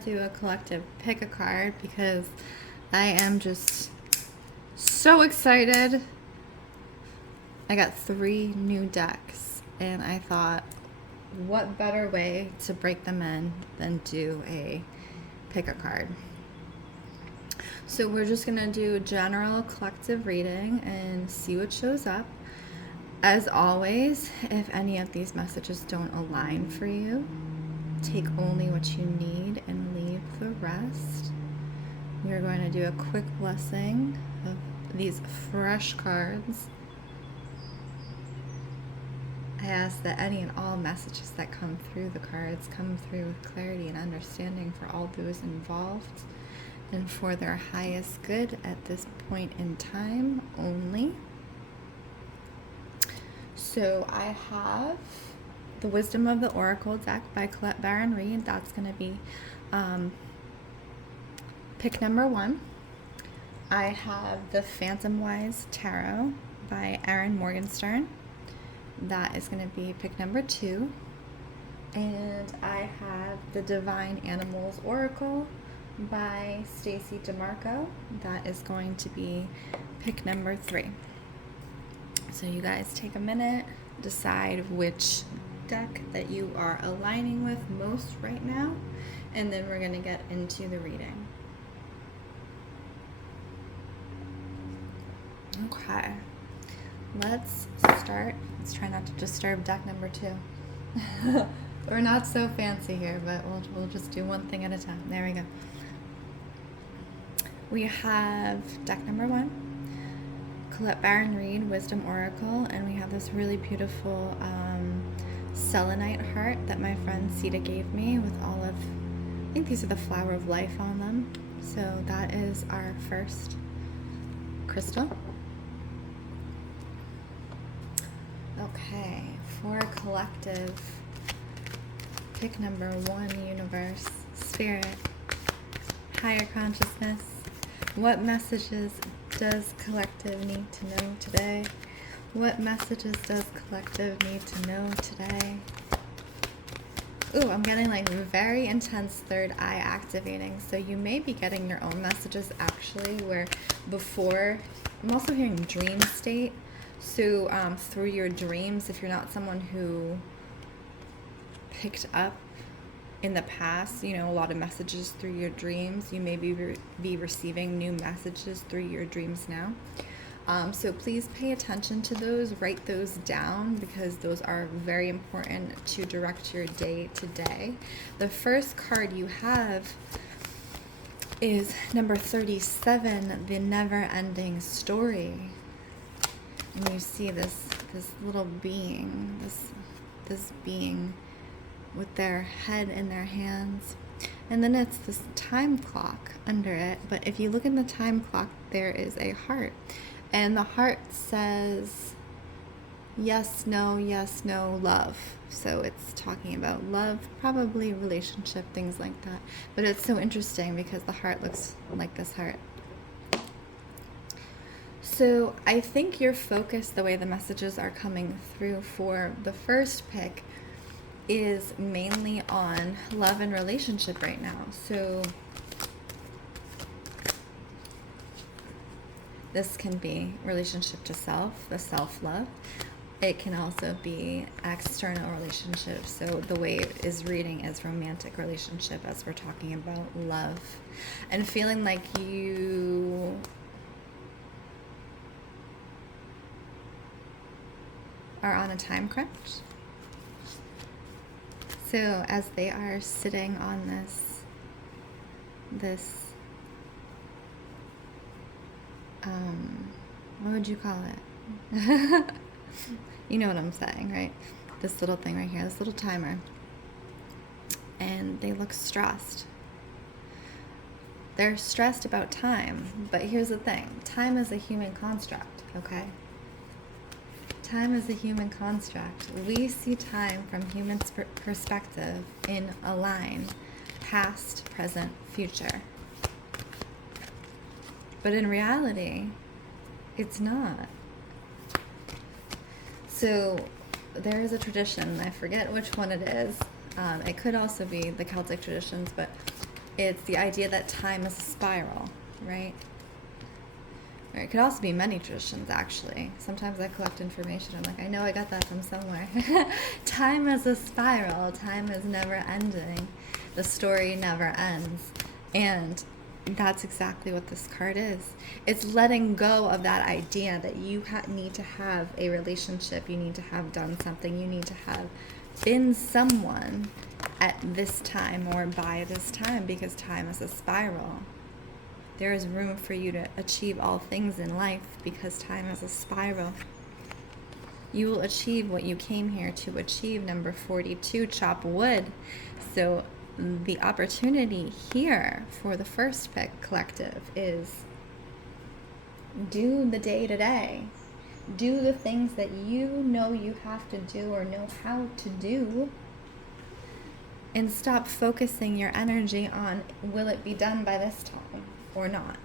to do a collective pick a card because I am just so excited. I got 3 new decks and I thought, what better way to break them in than do a pick a card. So we're just going to do a general collective reading and see what shows up. As always, if any of these messages don't align for you, take only what you need and leave the rest. We're going to do a quick blessing of these fresh cards. I ask that any and all messages that come through the cards come through with clarity and understanding for all those involved and for their highest good at this point in time only. So I have the Wisdom of the Oracle deck by Colette Baron Reid. That's going to be pick number 1. I have the Phantom Wise Tarot by Erin Morgenstern. That is going to be pick number 2. And I have the Divine Animals Oracle by Stacey DeMarco. That is going to be pick number 3. So you guys take a minute, decide which deck that you are aligning with most right now, and then we're going to get into the reading. Okay, let's start. Let's try not to disturb deck number 2. We're not so fancy here, but we'll just do one thing at a time. There we go. We have deck number 1. Colette Baron Reid, Wisdom Oracle, and we have this really beautiful selenite heart that my friend Sita gave me with all of, I think these are the flower of life on them. So that is our first crystal. Okay, for collective, pick number 1, universe, spirit, higher consciousness. What messages does collective need to know today? What messages does collective need to know today? Ooh, I'm getting like very intense third eye activating. So you may be getting your own messages actually where before, I'm also hearing dream state. So through your dreams, if you're not someone who picked up in the past, you know, a lot of messages through your dreams, you may be receiving new messages through your dreams now. So please pay attention to those, write those down because those are very important to direct your day today. The first card you have is number 37, The Never-Ending Story. And you see this little being, this being with their head in their hands, and then it's this time clock under it. But if you look in the time clock, there is a heart, and the heart says yes, no, love. So it's talking about love, probably relationship, things like that. But it's so interesting because the heart looks like this heart. So I think your focus, the way the messages are coming through for the first pick, is mainly on love and relationship right now. So this can be relationship to self, the self-love. It can also be external relationships. So the way it is reading is romantic relationship as we're talking about love. And feeling like you are on a time crunch. So as they are sitting on this what would you call it? You know what I'm saying, right? This little thing right here, this little timer. And they look stressed. They're stressed about time, but here's the thing. Time is a human construct, okay? Time is a human construct. We see time from human perspective in a line, past, present, future. But in reality, it's not. So there is a tradition, I forget which one it is. It could also be the Celtic traditions, but It's the idea that time is a spiral, right? Or it could also be many traditions, actually. Sometimes I collect information. I'm like, I know I got that from somewhere. Time is a spiral. Time is never ending. The story never ends. And that's exactly what this card is. It's letting go of that idea that you need to have a relationship. You need to have done something. You need to have been someone at this time or by this time, because time is a spiral. There is room for you to achieve all things in life because time is a spiral. You will achieve what you came here to achieve. Number 42, chop wood. So the opportunity here for the first pick, collective, is do the day-to-day. Do the things that you know you have to do or know how to do. And stop focusing your energy on, will it be done by this time or not?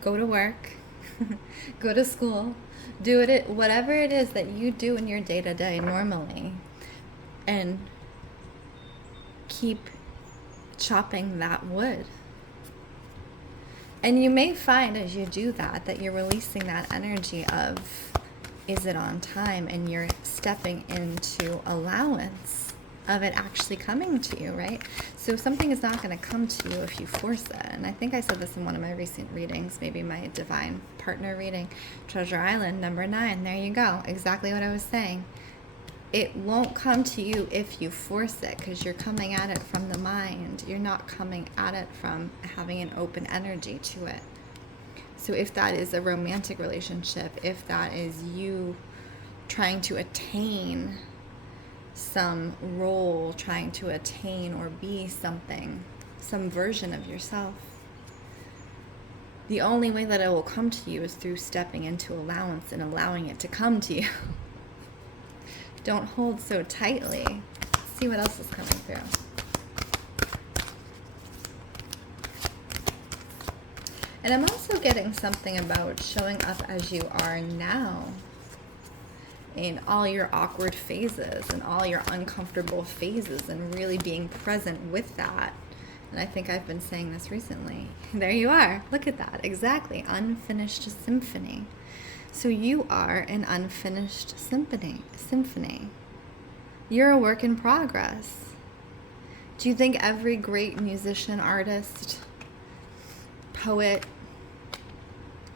Go to work, go to school, do it, whatever it is that you do in your day-to-day normally, and keep chopping that wood. And you may find as you do that you're releasing that energy of, is it on time? And you're stepping into allowance of it actually coming to you, right? So something is not going to come to you if you force it. And I think I said this in one of my recent readings, maybe my divine partner reading, Treasure Island, number 9. There you go. Exactly what I was saying. It won't come to you if you force it, because you're coming at it from the mind. You're not coming at it from having an open energy to it. So if that is a romantic relationship, if that is you trying to attain some role, trying to attain or be something, some version of yourself, the only way that it will come to you is through stepping into allowance and allowing it to come to you. Don't hold so tightly. Let's see what else is coming through. And I'm also getting something about showing up as you are now, in all your awkward phases and all your uncomfortable phases, and really being present with that. And I think I've been saying this recently. There you are. Look at that. Exactly. Unfinished symphony. So you are an unfinished symphony. You're a work in progress. Do you think every great musician, artist, poet,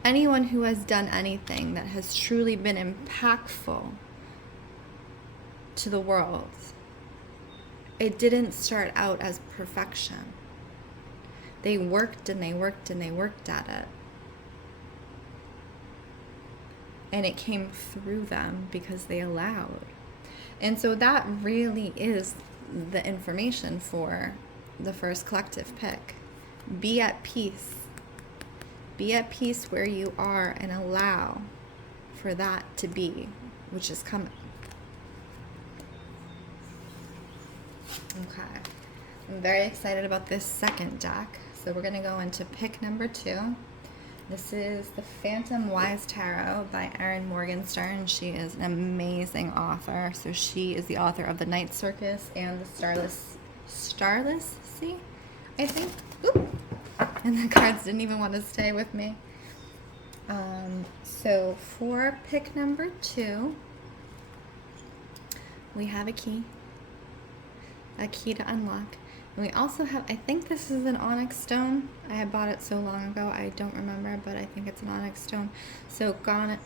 anyone who has done anything that has truly been impactful to the world, it didn't start out as perfection? They worked and they worked and they worked at it. And it came through them because they allowed. And so that really is the information for the first collective pick. Be at peace. Be at peace where you are and allow for that to be, which is coming. Okay. I'm very excited about this second deck. So we're going to go into pick number 2. This is the Phantom Wise Tarot by Erin Morgenstern. She is an amazing author. So she is the author of The Night Circus and the Starless Sea, I think. Oop. And the cards didn't even want to stay with me. So for pick number 2, we have a key to unlock. And we also have, I think this is an onyx stone. I had bought it so long ago, I don't remember, but I think it's an onyx stone. So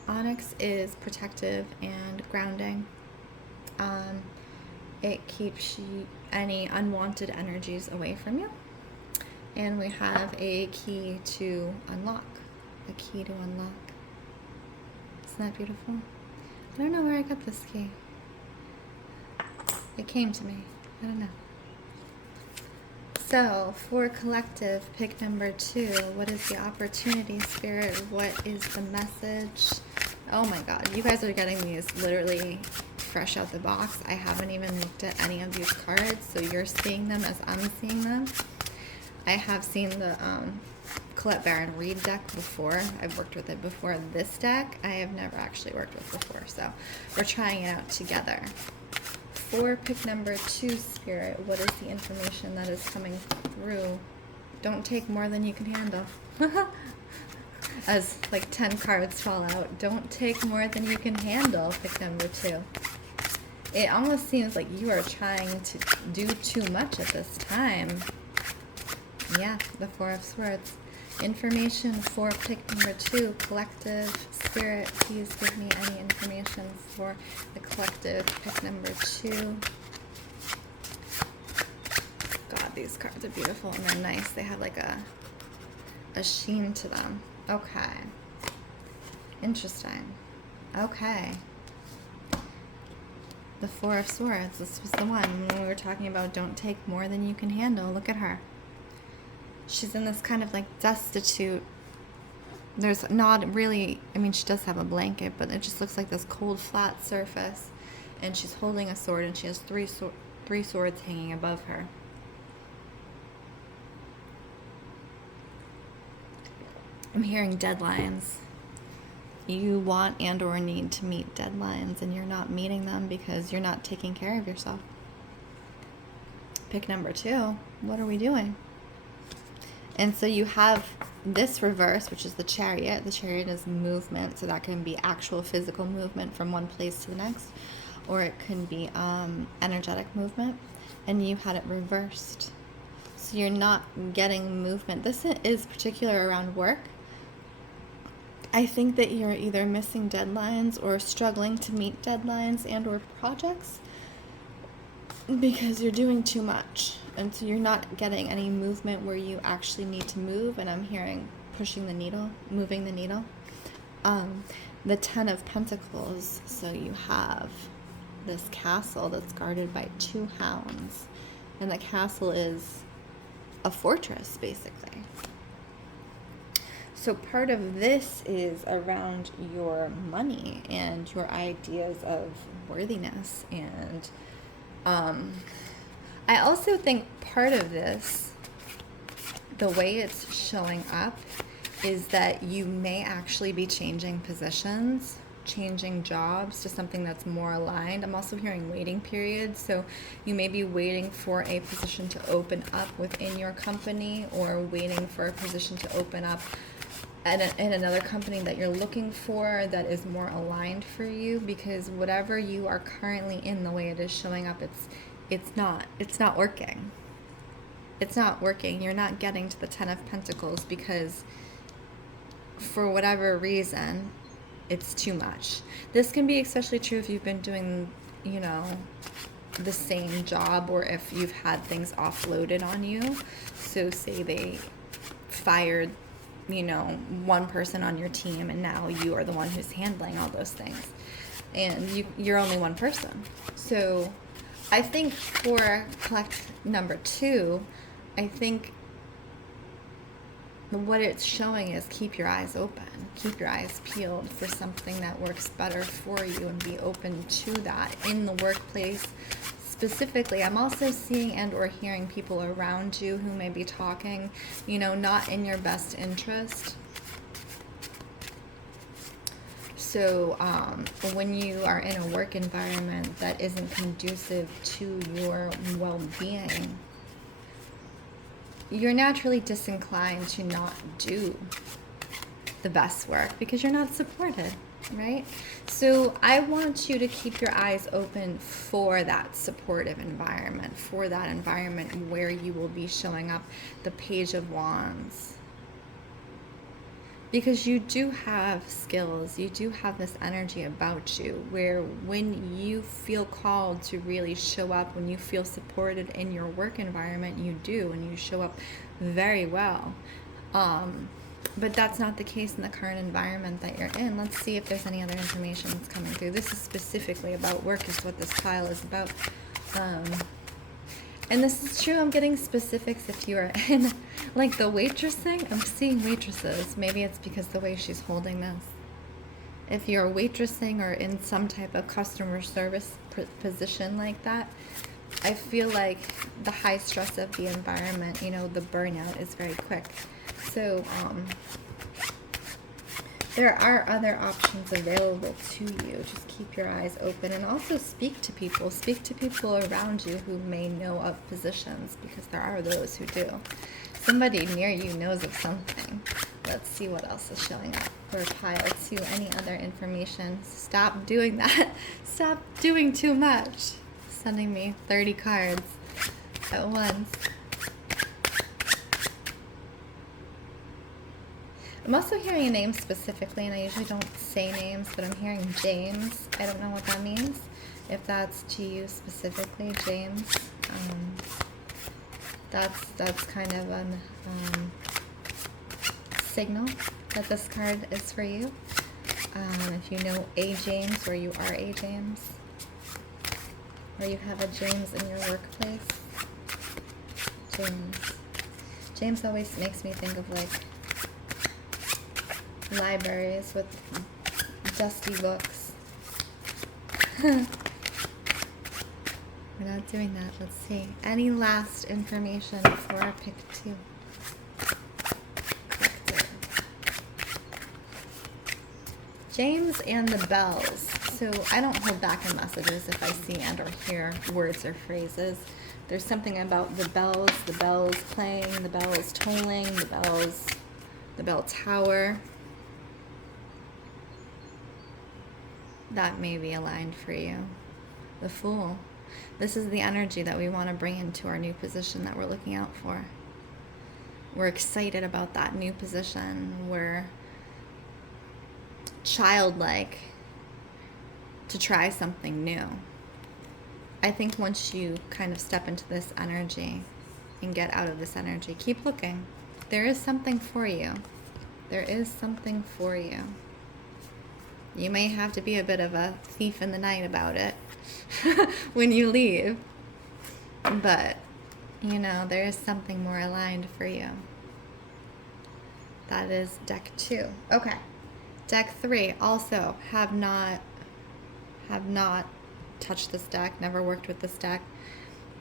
onyx is protective and grounding. It keeps any unwanted energies away from you. And we have a key to unlock. A key to unlock. Isn't that beautiful? I don't know where I got this key. It came to me. I don't know. So, for collective, pick number 2. What is the opportunity, Spirit? What is the message? Oh my God. You guys are getting these literally fresh out the box. I haven't even looked at any of these cards, so you're seeing them as I'm seeing them. I have seen the Colette Baron Reed deck before. I've worked with it before. This deck, I have never actually worked with before, so we're trying it out together. For pick number 2, Spirit, what is the information that is coming through? Don't take more than you can handle. As like 10 cards fall out. Don't take more than you can handle, pick number 2. It almost seems like you are trying to do too much at this time. Yeah, the 4 of Swords. Information for pick number 2, collective. Spirit, please give me any information for the collective pick number 2. God, these cards are beautiful and they're nice. They have like a sheen to them. Okay. Interesting. Okay. The 4 of Swords. This was the one when we were talking about don't take more than you can handle. Look at her. She's in this kind of like destitute. There's not really, I mean, she does have a blanket, but it just looks like this cold, flat surface. And she's holding a sword, and she has three swords hanging above her. I'm hearing deadlines. You want and or need to meet deadlines, and you're not meeting them because you're not taking care of yourself. Pick number 2. What are we doing? And so you have this reverse, which is the Chariot. The Chariot is movement, so that can be actual physical movement from one place to the next, or it can be energetic movement, and you had it reversed. So you're not getting movement. This is particular around work. I think that you're either missing deadlines or struggling to meet deadlines and or projects because you're doing too much. And so you're not getting any movement where you actually need to move. And I'm hearing pushing the needle, moving the needle. The 10 of Pentacles. So you have this castle that's guarded by 2 hounds. And the castle is a fortress, basically. So part of this is around your money and your ideas of worthiness. And I also think part of this, the way it's showing up, is that you may actually be changing positions, changing jobs to something that's more aligned. I'm also hearing waiting periods. So you may be waiting for a position to open up within your company, or waiting for a position to open up in another company that you're looking for that is more aligned for you, because whatever you are currently in, the way it is showing up, it's not working. It's not working. You're not getting to the 10 of Pentacles because for whatever reason, it's too much. This can be especially true if you've been doing, you know, the same job, or if you've had things offloaded on you. So say they fired, you know, one person on your team, and now you are the one who's handling all those things, and you're only one person. So I think for collect number 2, I think what it's showing is keep your eyes open, keep your eyes peeled for something that works better for you, and be open to that in the workplace. Specifically, I'm also seeing and or hearing people around you who may be talking, you know, not in your best interest. So when you are in a work environment that isn't conducive to your well-being, you're naturally disinclined to not do the best work because you're not supported, right? So I want you to keep your eyes open for that supportive environment, for that environment where you will be showing up the Page of Wands. Because you do have skills, you do have this energy about you where when you feel called to really show up, when you feel supported in your work environment, you do, and you show up very well. But that's not the case in the current environment that you're in. Let's see if there's any other information that's coming through. This is specifically about work, is what this pile is about. And this is true, I'm getting specifics if you are in, like, the waitressing. I'm seeing waitresses. Maybe it's because the way she's holding this. If you're waitressing or in some type of customer service position like that, I feel like the high stress of the environment, you know, the burnout is very quick. So There are other options available to you. Just keep your eyes open and also speak to people. Speak to people around you who may know of positions, because there are those who do. Somebody near you knows of something. Let's see what else is showing up for pile 2. Any other information? Stop doing that. Stop doing too much. Sending me 30 cards at once. I'm also hearing a name specifically, and I usually don't say names, but I'm hearing James. I don't know what that means. If that's to you specifically, James, that's kind of a signal that this card is for you. If you know a James, or you are a James, or you have a James in your workplace, James. James always makes me think of like libraries with dusty books. We're not doing that. Let's see. Any last information for pick 2? James and the bells. So I don't hold back in messages if I see and or hear words or phrases. There's something about the bells playing, the bells tolling, the bell tower. That may be aligned for you. The Fool. This is the energy that we want to bring into our new position that we're looking out for. We're excited about that new position. We're childlike to try something new. I think once you kind of step into this energy and get out of this energy, keep looking. There is something for you. There is something for you. You may have to be a bit of a thief in the night about it when you leave. But, you know, there is something more aligned for you. That is deck 2. Okay. Deck 3. Also, have not touched this deck. Never worked with this deck.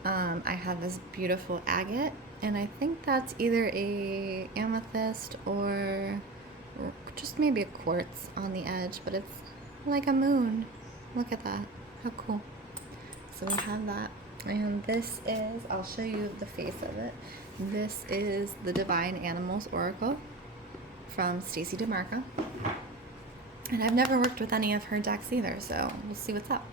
I have this beautiful agate. And I think that's either a amethyst or just maybe a quartz on the edge, but it's like a moon. Look at that. How cool. So we have that. And this is, I'll show you the face of it. This is the Divine Animals Oracle from Stacey DeMarco. And I've never worked with any of her decks either, so we'll see what's up.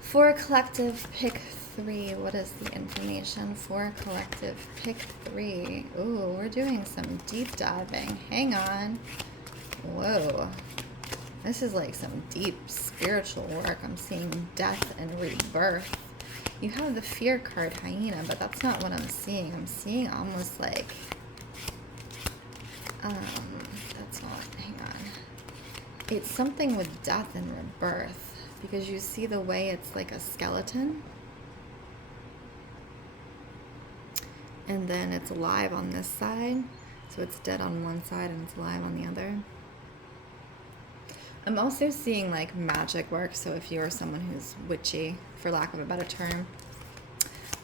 For collective pick 3, what is the information for collective pick 3? Ooh, we're doing some deep diving. Hang on. Whoa. This is like some deep spiritual work. I'm seeing death and rebirth. You have the Fear card, Hyena, but that's not what I'm seeing. I'm seeing almost like, that's not, hang on. It's something with death and rebirth, because you see the way it's like a skeleton. And then it's alive on this side. So it's dead on one side and it's alive on the other. I'm also seeing like magic work. So if you're someone who's witchy, for lack of a better term,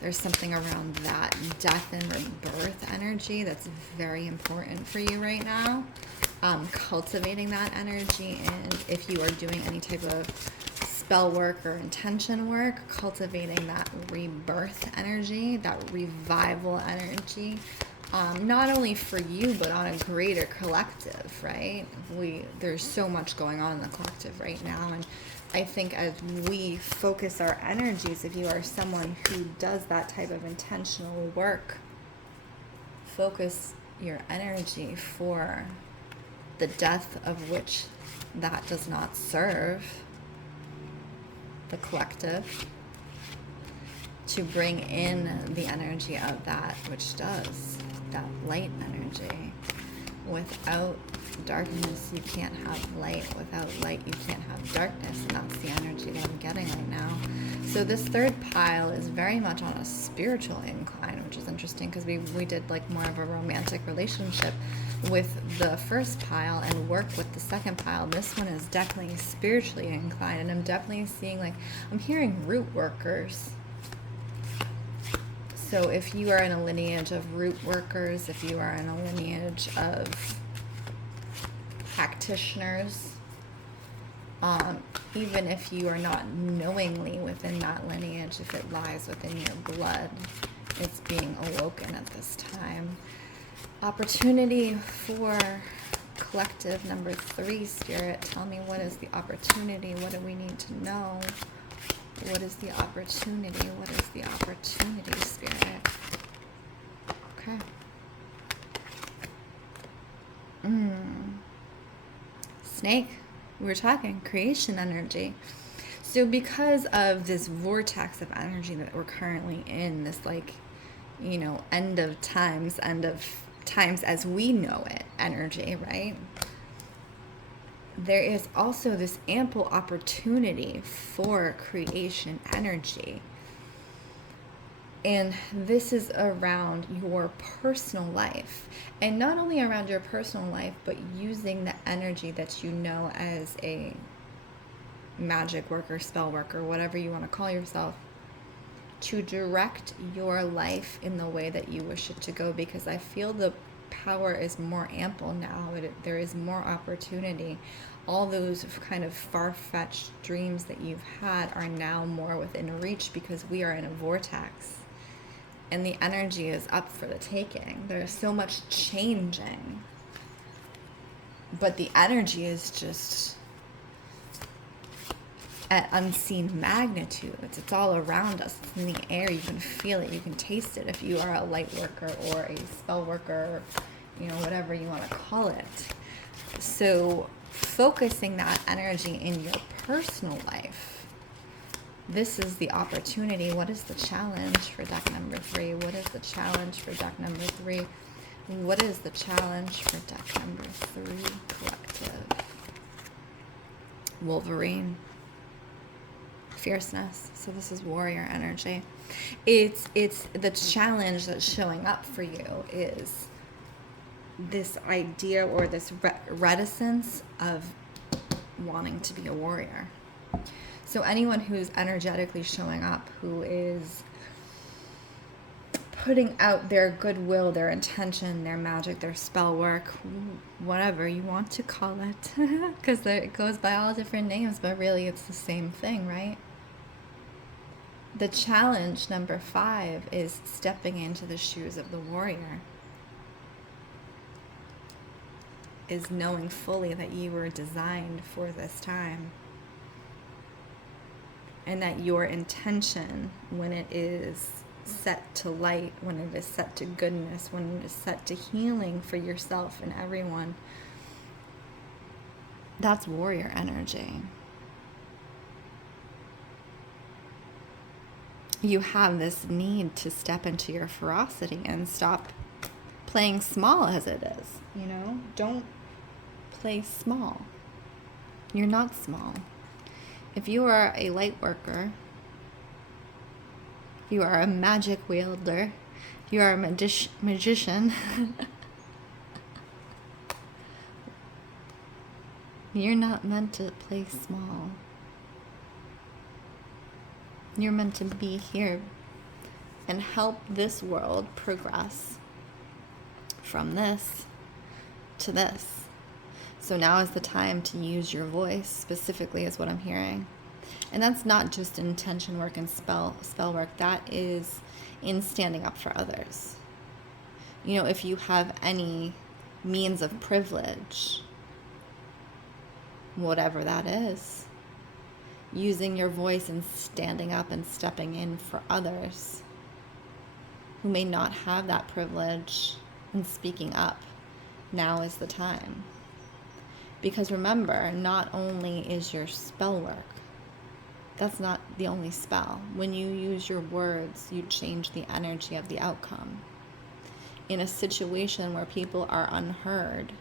there's something around that death and rebirth energy that's very important for you right now. Cultivating that energy, and if you are doing any type of spell work or intention work, cultivating that rebirth energy, that revival energy, not only for you but on a greater collective, right? There's so much going on in the collective right now, and I think as we focus our energies, if you are someone who does that type of intentional work, focus your energy for the death of which that does not serve the collective, to bring in the energy of that which does, that light energy. Without darkness, you can't have light. Without light, you can't have darkness. And that's the energy that I'm getting right now. So this third pile is very much on a spiritual incline, which is interesting because we did like more of a romantic relationship with the first pile and work with the second pile. This one is definitely spiritually inclined, and I'm definitely seeing, like, I'm hearing root workers. So if you are in a lineage of root workers, if you are in a lineage of practitioners. Even if you are not knowingly within that lineage, if it lies within your blood, it's being awoken at this time. Opportunity for collective number 3, Spirit. Tell me, what is the opportunity? What do we need to know? What is the opportunity? What is the opportunity, Spirit? Okay. Snake. We were talking creation energy. So because of this vortex of energy that we're currently in, this end of times as we know it energy, right? There is also this ample opportunity for creation energy. And this is around your personal life. And not only around your personal life, but using the energy that you know as a magic worker, spell worker, whatever you want to call yourself, to direct your life in the way that you wish it to go. Because I feel the power is more ample now. There is more opportunity. All those kind of far-fetched dreams that you've had are now more within reach, because we are in a vortex. And the energy is up for the taking. There's so much changing. But the energy is just at unseen magnitudes. It's all around us. It's in the air. You can feel it. You can taste it if you are a light worker or a spell worker, whatever you want to call it. So focusing that energy in your personal life, this is the opportunity. What is the challenge for deck number 3? What is the challenge for deck number 3? What is the challenge for deck number 3, collective? Wolverine. Fierceness. So this is warrior energy. It's the challenge that's showing up for you is this idea or this reticence of wanting to be a warrior. So anyone who's energetically showing up, who is putting out their goodwill, their intention, their magic, their spell work, whatever you want to call it, because it goes by all different names, but really it's the same thing, right? The challenge, number 5, is stepping into the shoes of the warrior. Is knowing fully that you were designed for this time. And that your intention, when it is set to light, when it is set to goodness, when it is set to healing for yourself and everyone, that's warrior energy. You have this need to step into your ferocity and stop playing small as it is. Don't play small. You're not small. If you are a light worker, if you are a magic wielder, if you are a magician, you're not meant to play small. You're meant to be here and help this world progress from this to this. So now is the time to use your voice, specifically, is what I'm hearing. And that's not just intention work and spell work. That is in standing up for others. If you have any means of privilege, whatever that is, using your voice and standing up and stepping in for others who may not have that privilege and speaking up, now is the time. Because remember, not only is your spell work, that's not the only spell. When you use your words, you change the energy of the outcome. In a situation where people are unheard,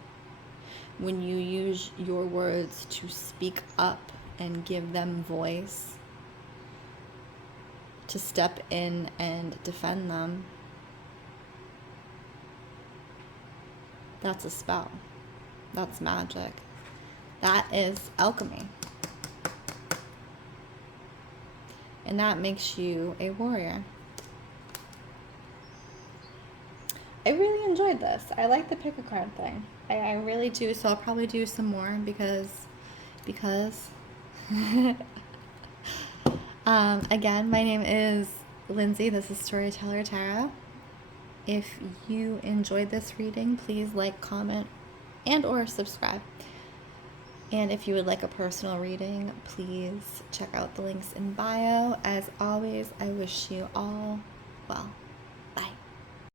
when you use your words to speak up and give them voice, to step in and defend them, that's a spell. That's magic. That is alchemy. And that makes you a warrior. I really enjoyed this. I like the pick a card thing. I really do. So I'll probably do some more because again, my name is Lindsey. This is Storyteller Tarot. If you enjoyed this reading, please like, comment, and or subscribe. And if you would like a personal reading, please check out the links in bio. As always, I wish you all well.